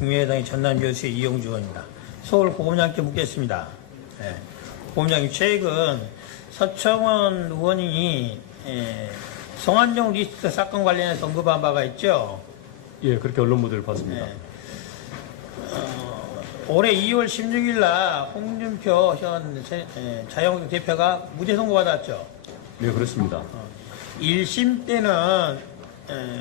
국민의당의 전남교수의 이용주 의원입니다. 서울 고검장께 묻겠습니다. 고검장님, 최근 서청원 의원이 성완종 리스트 사건 관련해서 언급한 바가 있죠? 예, 그렇게 언론 보도를 봤습니다. 올해 2월 16일 날 홍준표 현 자유한국당 대표가 무죄 선고받았죠? 네, 그렇습니다. 1심 때는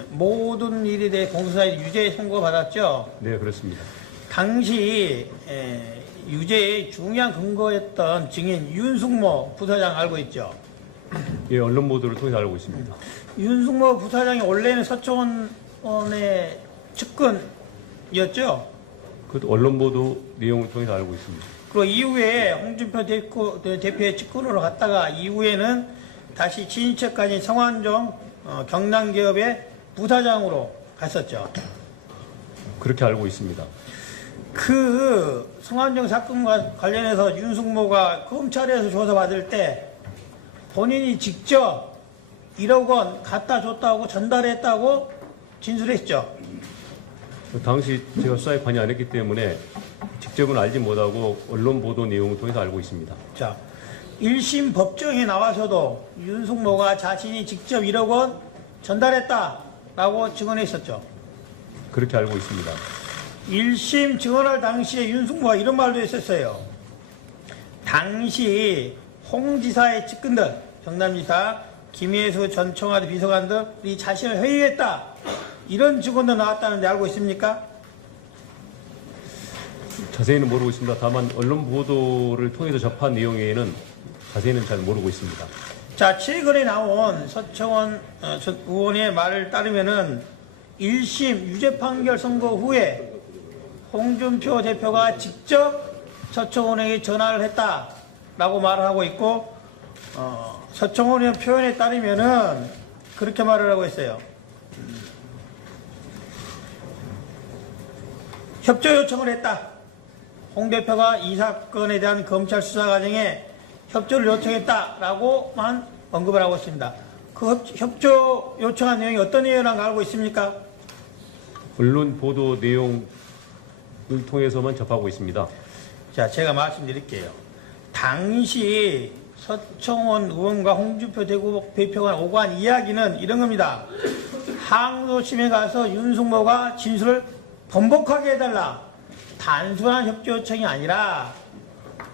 모든 일에 대해 공소사에 유죄 선고받았죠? 네, 그렇습니다. 당시 유죄의 중요한 근거였던 증인 윤숙모 부사장 알고 있죠? 예, 언론 보도를 통해서 알고 있습니다. 윤숙모 부사장이 원래는 서청원의 측근이었죠? 그 언론 보도 내용을 통해서 알고 있습니다. 그리고 이후에 홍준표 대표의 측근으로 갔다가 이후에는 다시 친인척까지 성완종 경남기업의 부사장으로 갔었죠. 그렇게 알고 있습니다. 그 성완종 사건과 관련해서 윤숙모가 검찰에서 조사받을 때 본인이 직접 1억 원 갖다 줬다고 전달했다고 진술했죠. 당시 제가 수사에 관여 안 했기 때문에 직접은 알지 못하고 언론 보도 내용을 통해서 알고 있습니다. 자, 1심 법정에 나와서도 윤숙모가 자신이 직접 1억 원 전달했다라고 증언했었죠. 그렇게 알고 있습니다. 1심 증언할 당시에 윤숙모가 이런 말도 했었어요. 당시 홍 지사의 측근들, 경남지사, 김혜수 전 청와대 비서관들이 자신을 회유했다. 이런 증언도 나왔다는데 알고 있습니까? 자세히는 모르고 있습니다. 다만 언론 보도를 통해서 접한 내용에는 자세히는 잘 모르고 있습니다. 자, 최근에 나온 서청원 의원의 말을 따르면은 1심 유죄 판결 선고 후에 홍준표 대표가 직접 서청원에게 전화를 했다라고 말을 하고 있고, 서청원 의원 표현에 따르면은 그렇게 말을 하고 있어요. 협조 요청을 했다. 홍 대표가 이 사건에 대한 검찰 수사 과정에 협조를 요청했다라고만 언급을 하고 있습니다. 그 협조 요청한 내용이 어떤 내용이라는 걸 알고 있습니까? 언론 보도 내용을 통해서만 접하고 있습니다. 자, 제가 말씀드릴게요. 당시 서청원 의원과 홍준표 대표가 오간 이야기는 이런 겁니다. 항소심에 가서 윤숙모가 진술을 번복하게 해달라. 단순한 협조 요청이 아니라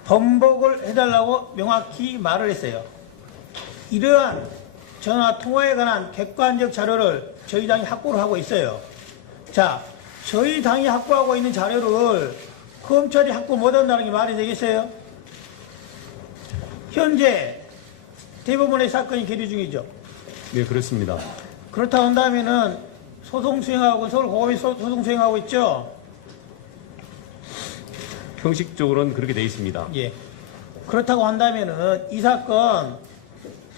번복을 해달라고 명확히 말을 했어요. 이러한 전화 통화에 관한 객관적 자료를 저희 당이 확보를 하고 있어요. 자, 저희 당이 확보하고 있는 자료를 검찰이 확보 못한다는 게 말이 되겠어요? 현재 대법원의 사건이 계류 중이죠. 네, 그렇습니다. 그렇다고 한다면은 소송 수행하고 서울고검이 소송 수행하고 있죠. 형식적으로는 그렇게 돼 있습니다. 예. 그렇다고 한다면은 이 사건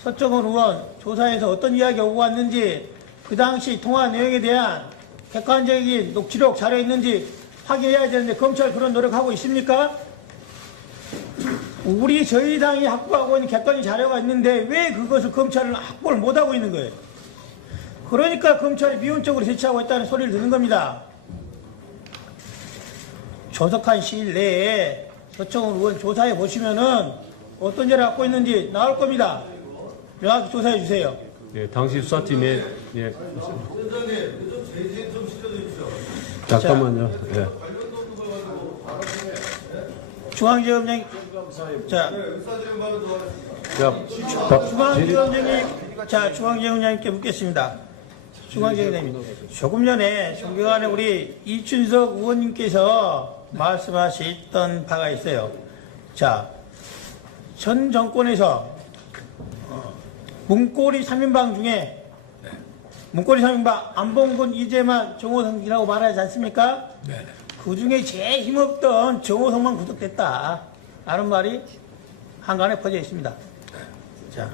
서청원 의원 조사에서 어떤 이야기가 오고 왔는지 그 당시 통화 내용에 대한 객관적인 녹취록 자료 있는지 확인해야 되는데 검찰 그런 노력하고 있습니까? 저희 당이 확보하고 있는 객관적 자료가 있는데 왜 그것을 검찰은 확보를 못하고 있는 거예요? 그러니까 검찰이 미온적으로 대처하고 있다는 소리를 듣는 겁니다. 조속한 시일 내에 서청원 의원 조사해 보시면은 어떤 죄를 갖고 있는지 나올 겁니다. 명확히 조사해 주세요. 네, 당시 수사팀에 예. 잠깐만요. 네. 중앙지검장님, 자, 중앙지검장님께 묻겠습니다. 중앙지검장님, 조금 전에 존경하는 우리 이춘석 의원님께서 말씀하셨던 바가 있어요. 자, 전 정권에서 문고리 3인방 중에 문고리 3인방 안봉근, 이재만, 정호성이라고 말하지 않습니까? 네. 그 중에 제일 힘없던 정호성만 구속됐다. 라는 말이 한간에 퍼져 있습니다. 자,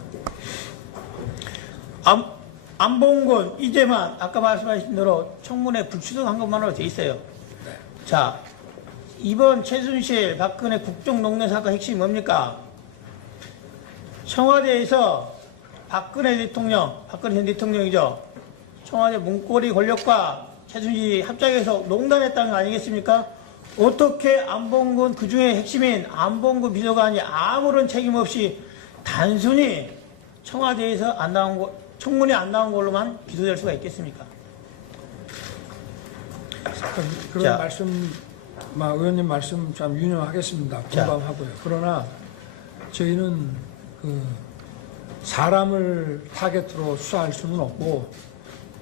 안봉근, 이재만, 아까 말씀하신 대로 청문회 불출석한 것만으로 돼 있어요. 자, 이번 최순실, 박근혜 국정농단 사건 핵심이 뭡니까? 청와대에서 박근혜 전 대통령이죠. 청와대 문고리 권력과 최순실이 합작해서 농단했다는 거 아니겠습니까? 어떻게 안봉근 그중에 핵심인 안봉근 비서관이 아무런 책임 없이 단순히 청와대에서 안 나온 거, 청문회 안 나온 걸로만 기소될 수가 있겠습니까? 그런 자. 말씀, 의원님 말씀 참 유념하겠습니다. 공감하고요. 그러나 저희는 그 사람을 타겟으로 수사할 수는 없고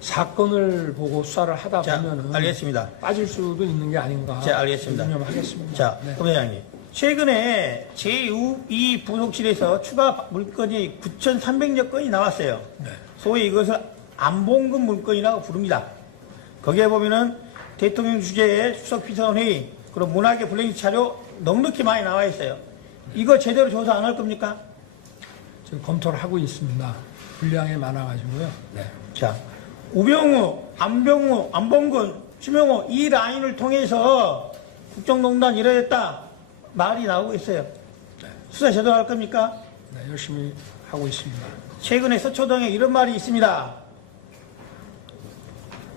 사건을 보고 수사를 하다 자, 보면은 알겠습니다. 빠질 수도 있는 게 아닌가. 자, 알겠습니다. 유념하겠습니다. 자, 네. 검사장님. 최근에 제2 부속실에서 추가 물건이 9,300여 건이 나왔어요. 네. 소위 이것을 안봉근 물건이라고 부릅니다. 거기에 보면은 대통령 주재의 수석비서회의, 그리고 문학의 블랙리스트 자료 넉넉히 많이 나와 있어요. 이거 제대로 조사 안 할 겁니까? 지금 검토를 하고 있습니다. 분량이 많아가지고요. 네. 자, 우병우, 안병우, 안봉근, 추명호 이 라인을 통해서 국정농단 이뤄냈다 말이 나오고 있어요. 수사 제대로 할 겁니까? 네, 열심히 하고 있습니다. 최근에 서초동에 이런 말이 있습니다.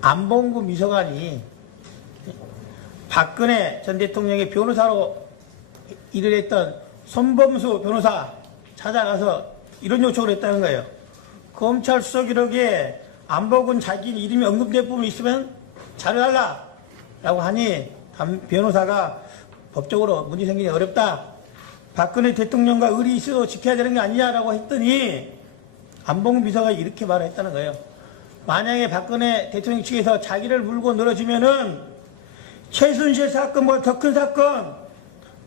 안봉근 비서관이 박근혜 전 대통령의 변호사로 일을 했던 손범수 변호사 찾아가서 이런 요청을 했다는 거예요. 검찰 수석 기록에 안봉근 자기 이름이 언급된 부분이 있으면 자료달라라고 하니 변호사가 법적으로 문제 생기기 어렵다. 박근혜 대통령과 의리 있어 지켜야 되는 게 아니냐라고 했더니 안봉근 비서가 이렇게 말을 했다는 거예요. 만약에 박근혜 대통령 측에서 자기를 물고 늘어지면은 최순실 사건보다 더 큰 사건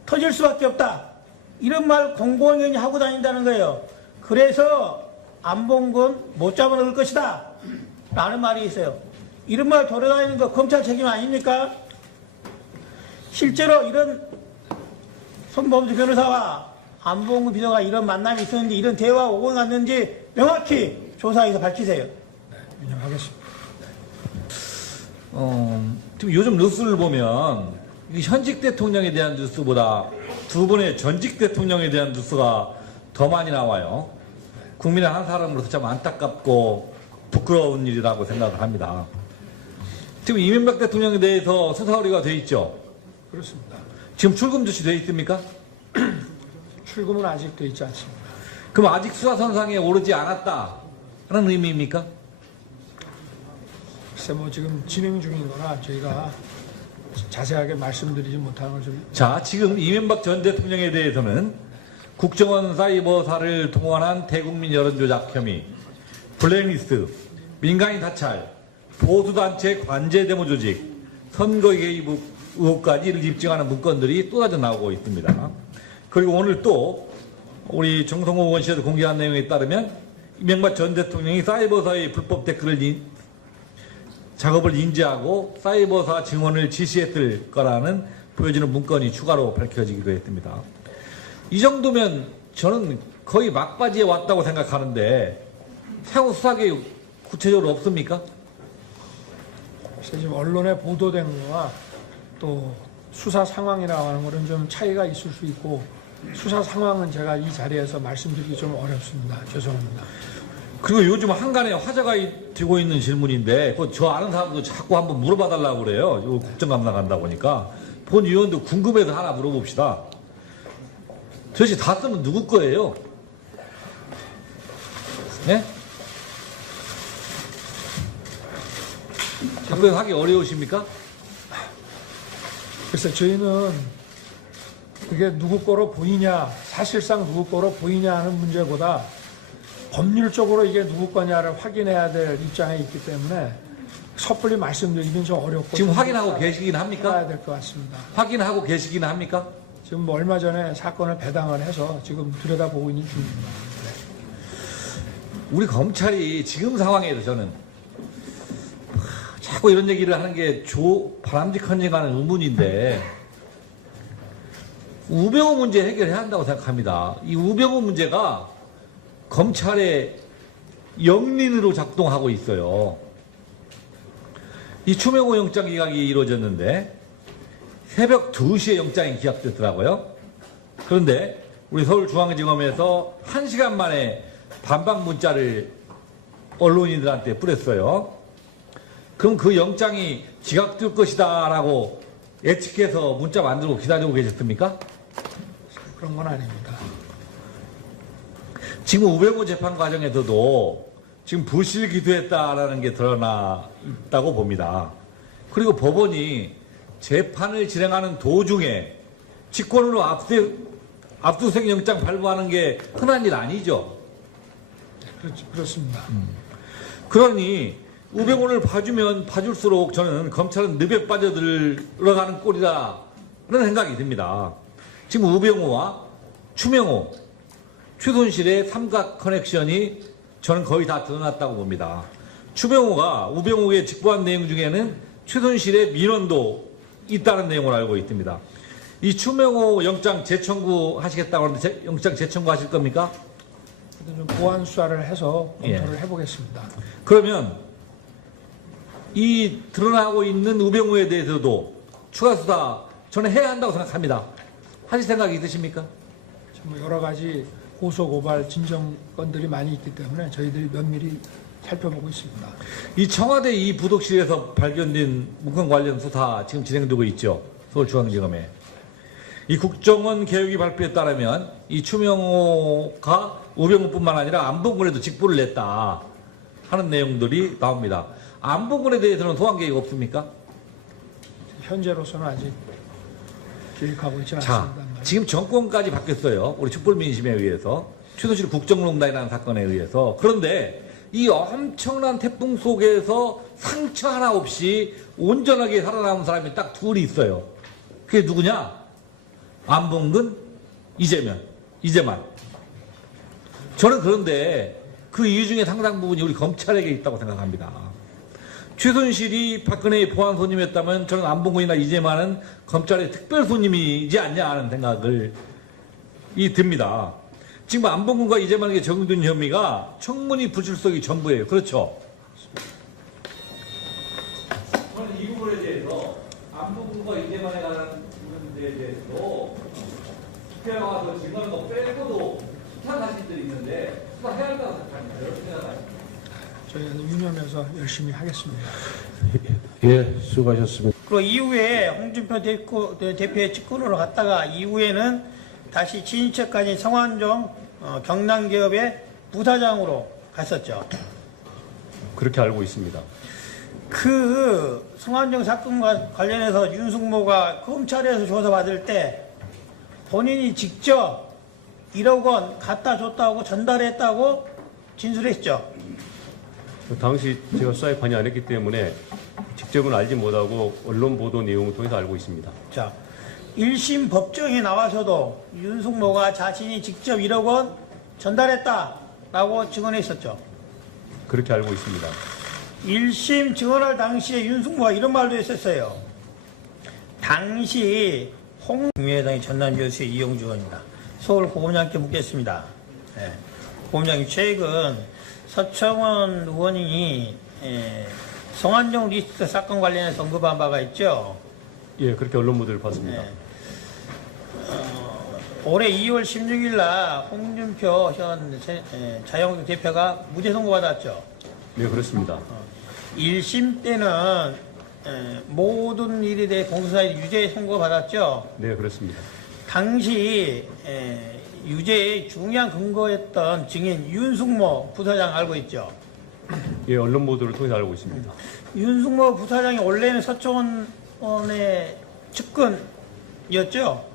터질 수밖에 없다. 이런 말 공공연히 하고 다닌다는 거예요. 그래서 안봉근 못 잡아넣을 것이다. 라는 말이 있어요. 이런 말 돌아다니는 거 검찰 책임 아닙니까? 실제로 이런 손범수 변호사와 안봉근 비서가 이런 만남이 있었는지 이런 대화가 오고 갔는지 명확히 조사해서 밝히세요. 네, 유념하겠습니다. 지금 요즘 뉴스를 보면 이 현직 대통령에 대한 뉴스보다 두 분의 전직 대통령에 대한 뉴스가 더 많이 나와요. 국민의 한 사람으로서 참 안타깝고 부끄러운 일이라고 생각을 합니다. 지금 이명박 대통령에 대해서 수사 의뢰가 돼 있죠. 그렇습니다. 지금 출금 조치돼 있습니까? 출금은 아직 돼 있지 않습니다. 그럼 아직 수사선상에 오르지 않았다는 의미입니까? 글쎄 지금 진행 중인 거라 저희가 자세하게 말씀드리지 못하는 걸 좀. 자, 지금 이명박 전 대통령에 대해서는 국정원 사이버사를 통한한 대국민 여론조작 혐의, 블랙리스트, 민간인 사찰, 보수단체 관제데모 조직, 선거 개입 의혹까지 이를 입증하는 문건들이 쏟아져 나오고 있습니다. 그리고 오늘 또 우리 정성호 의원실에서 공개한 내용에 따르면 이명박 전 대통령이 사이버사의 불법 댓글을 작업을 인지하고 사이버사 증언을 지시했을 거라는 보여지는 문건이 추가로 밝혀지기도 했습니다. 이 정도면 저는 거의 막바지에 왔다고 생각하는데 향후 수사 계획 구체적으로 없습니까? 그래서 지금 언론에 보도된 거와 또 수사 상황이라고 하는 거는 좀 차이가 있을 수 있고 수사 상황은 제가 이 자리에서 말씀드리기 좀 어렵습니다. 죄송합니다. 그리고 요즘 한간에 화제가 되고 있는 질문인데 저 아는 사람도 자꾸 한번 물어봐 달라고 그래요. 요 국정감사 간다 보니까 본 의원도 궁금해서 하나 물어봅시다. 도대체 다 쓰면 누구 거예요? 네? 답변하기 어려우십니까? 그래서 저희는 그게 누구 거로 보이냐, 사실상 누구 거로 보이냐 하는 문제보다 법률적으로 이게 누구 거냐를 확인해야 될 입장에 있기 때문에 섣불리 말씀드리긴 좀 어렵고. 지금 확인하고 계시긴 합니까? 해야 될 것 같습니다. 확인하고 계시긴 합니까? 지금 얼마 전에 사건을 배당을 해서 지금 들여다보고 있는 중입니다. 우리 검찰이 지금 상황에서 저는 자꾸 이런 얘기를 하는 게 바람직한지 가는 의문인데 우병우 문제 해결해야 한다고 생각합니다. 이 우병우 문제가 검찰의 영린으로 작동하고 있어요. 이 추명호 영장 기각이 이루어졌는데 새벽 2시에 영장이 기각됐더라고요. 그런데 우리 서울중앙지검에서 1시간 만에 반박 문자를 언론인들한테 뿌렸어요. 그럼 그 영장이 지각될 것이다라고 예측해서 문자 만들고 기다리고 계셨습니까? 그런 건 아닙니다. 지금 우병우 재판 과정에서도 지금 부실 기소했다라는 게 드러나 있다고 봅니다. 그리고 법원이 재판을 진행하는 도중에 직권으로 압수수색 영장 발부하는 게 흔한 일 아니죠. 그렇습니다. 그러니 우병우를 봐주면 봐줄수록 저는 검찰은 늪에 빠져들어가는 꼴이라는 생각이 듭니다. 지금 우병우와 추명호, 최순실의 삼각 커넥션이 저는 거의 다 드러났다고 봅니다. 추명호가 우병우에 직보한 내용 중에는 최순실의 민원도 있다는 내용을 알고 있습니다. 이 추명호 영장 재청구 하시겠다고 하는데 영장 재청구 하실 겁니까? 좀 보완 수사를 해서 검토를 해보겠습니다. 그러면 이 드러나고 있는 우병우에 대해서도 추가 수사 저는 해야 한다고 생각합니다. 하실 생각이 있으십니까? 참 여러 가지 고소 고발 진정건들이 많이 있기 때문에 저희들이 면밀히 살펴보고 있습니다. 이 청와대 이 부독실에서 발견된 문건 관련 수사 지금 진행되고 있죠. 서울중앙지검에. 이 국정원 개혁이 발표에 따르면 이 추명호가 우병우뿐만 아니라 안봉근에도 직보를 냈다 하는 내용들이 나옵니다. 안봉근에 대해서는 소환 계획 없습니까? 현재로서는 아직 계획하고 있지는 자, 않습니다. 지금 정권까지 바뀌었어요. 우리 촛불민심에 의해서. 최순실 국정농단이라는 사건에 의해서. 그런데 이 엄청난 태풍 속에서 상처 하나 없이 온전하게 살아남은 사람이 딱 둘이 있어요. 그게 누구냐? 안봉근, 이재만. 저는 그런데 그 이유 중에 상당 부분이 우리 검찰에게 있다고 생각합니다. 최순실이 박근혜의 보안 손님이었다면 저는 안봉근이나 이재만은 검찰의 특별 손님이지 않냐 하는 생각을 듭니다. 지금 안봉근과 이재만에게 적용된 혐의가 청문위 불출석이 전부예요. 그렇죠? 저는 이 부분에 대해서 안봉근과 이재만에 관한 부분에 대해서도 특별히 와서 증거는 거 빼고도 수사 사실들이 있는데 수사해야 한다고 생각합니다. 여러분 생각하십니까? 저희는 유념해서 열심히 하겠습니다. 예, 수고하셨습니다. 그리고 이후에 홍준표 대표의 직권으로 갔다가 이후에는 다시 친인척까지 성완종 경남기업의 부사장으로 갔었죠. 그렇게 알고 있습니다. 그 성완종 사건과 관련해서 윤승모가 검찰에서 조사받을 때 본인이 직접 1억 원 갖다 줬다고 전달했다고 진술했죠. 그 당시 제가 수사에 관여 안 했기 때문에 직접은 알지 못하고 언론 보도 내용을 통해서 알고 있습니다. 자, 1심 법정에 나와서도 윤승모가 자신이 직접 1억 원 전달했다라고 증언했었죠. 그렇게 알고 있습니다. 1심 증언할 당시에 윤승모가 이런 말도 했었어요. 당시 홍미회장이 전남교수의 이용주 의원입니다. 서울 고검장께 묻겠습니다. 네. 고검장님, 최근 서청원 의원이 성완종 리스트 사건 관련해서 언급한 바가 있죠. 예, 그렇게 언론 보도를 봤습니다. 네. 올해 2월 16일 날 홍준표 현 자유한국당 대표가 무죄 선고받았죠. 네, 그렇습니다. 1심 때는 모든 일에 대해 공소사에 유죄 선고받았죠. 네, 그렇습니다. 당시 유죄의 중요한 근거였던 증인 윤승모 부사장 알고 있죠. 예, 언론 보도를 통해서 알고 있습니다. 윤승모 부사장이 원래는 서청원의 측근이었죠.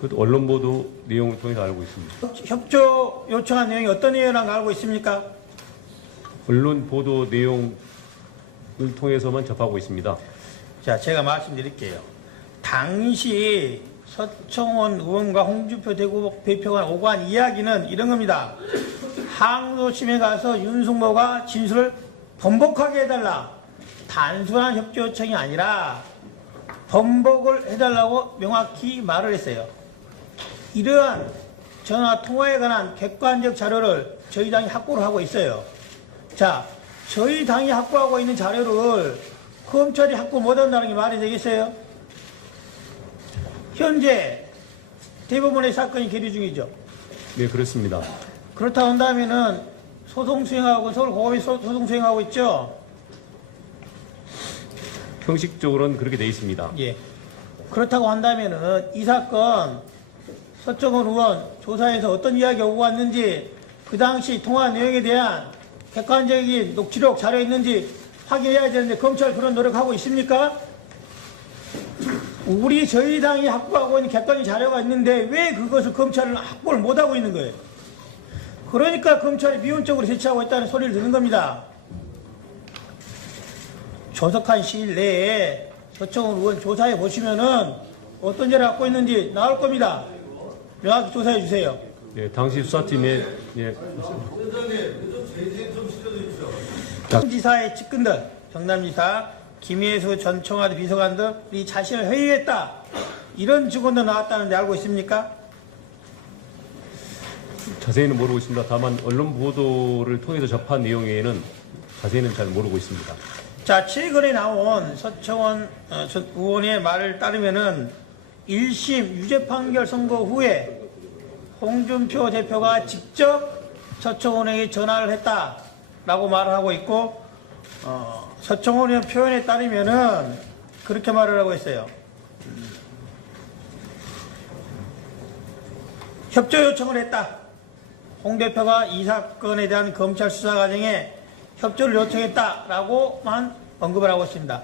그 언론 보도 내용을 통해서 알고 있습니다. 협조 요청한 내용이 어떤 내용이라는 걸 알고 있습니까? 언론 보도 내용을 통해서만 접하고 있습니다. 자, 제가 말씀드릴게요. 당시 서청원 의원과 홍준표 대표가 오간 이야기는 이런 겁니다. 항소심에 가서 윤승모가 진술을 번복하게 해달라. 단순한 협조 요청이 아니라 번복을 해달라고 명확히 말을 했어요. 이러한 전화 통화에 관한 객관적 자료를 저희 당이 확보를 하고 있어요. 자, 저희 당이 확보하고 있는 자료를 검찰이 확보 못한다는 게 말이 되겠어요? 현재 대법원의 사건이 계류 중이죠. 네, 그렇습니다. 그렇다고 한다면은 소송 수행하고 서울고검이 소송 수행하고 있죠. 형식적으로는 그렇게 돼 있습니다. 예. 그렇다고 한다면은 이 사건 서청원 의원 조사에서 어떤 이야기가 오고 왔는지 그 당시 통화 내용에 대한 객관적인 녹취록 자료 있는지 확인해야 되는데 검찰 그런 노력하고 있습니까? 저희 당이 확보하고 있는 객관적 자료가 있는데 왜 그것을 검찰은 확보를 못하고 있는 거예요? 그러니까 검찰이 미온적으로 대처하고 있다는 소리를 듣는 겁니다. 조속한 시일 내에 서청원 의원 조사해 보시면은 어떤 죄를 갖고 있는지 나올 겁니다. 명확히 조사해 주세요. 예, 당시 수사팀에 예, 지사의 측근들, 경남지사, 김예수 전 청와대 비서관들이 자신을 회유했다. 이런 증언도 나왔다는데 알고 있습니까? 자세히는 모르고 있습니다. 다만 언론 보도를 통해서 접한 내용에는 자세히는 잘 모르고 있습니다. 자, 최근에 나온 서청원 전 의원의 말을 따르면은 1심 유죄 판결 선고 후에 홍준표 대표가 직접 서청원에게 전화를 했다라고 말을 하고 있고, 서청원 의원 표현에 따르면은 그렇게 말을 하고 있어요. 협조 요청을 했다. 홍 대표가 이 사건에 대한 검찰 수사 과정에 협조를 요청했다라고만 언급을 하고 있습니다.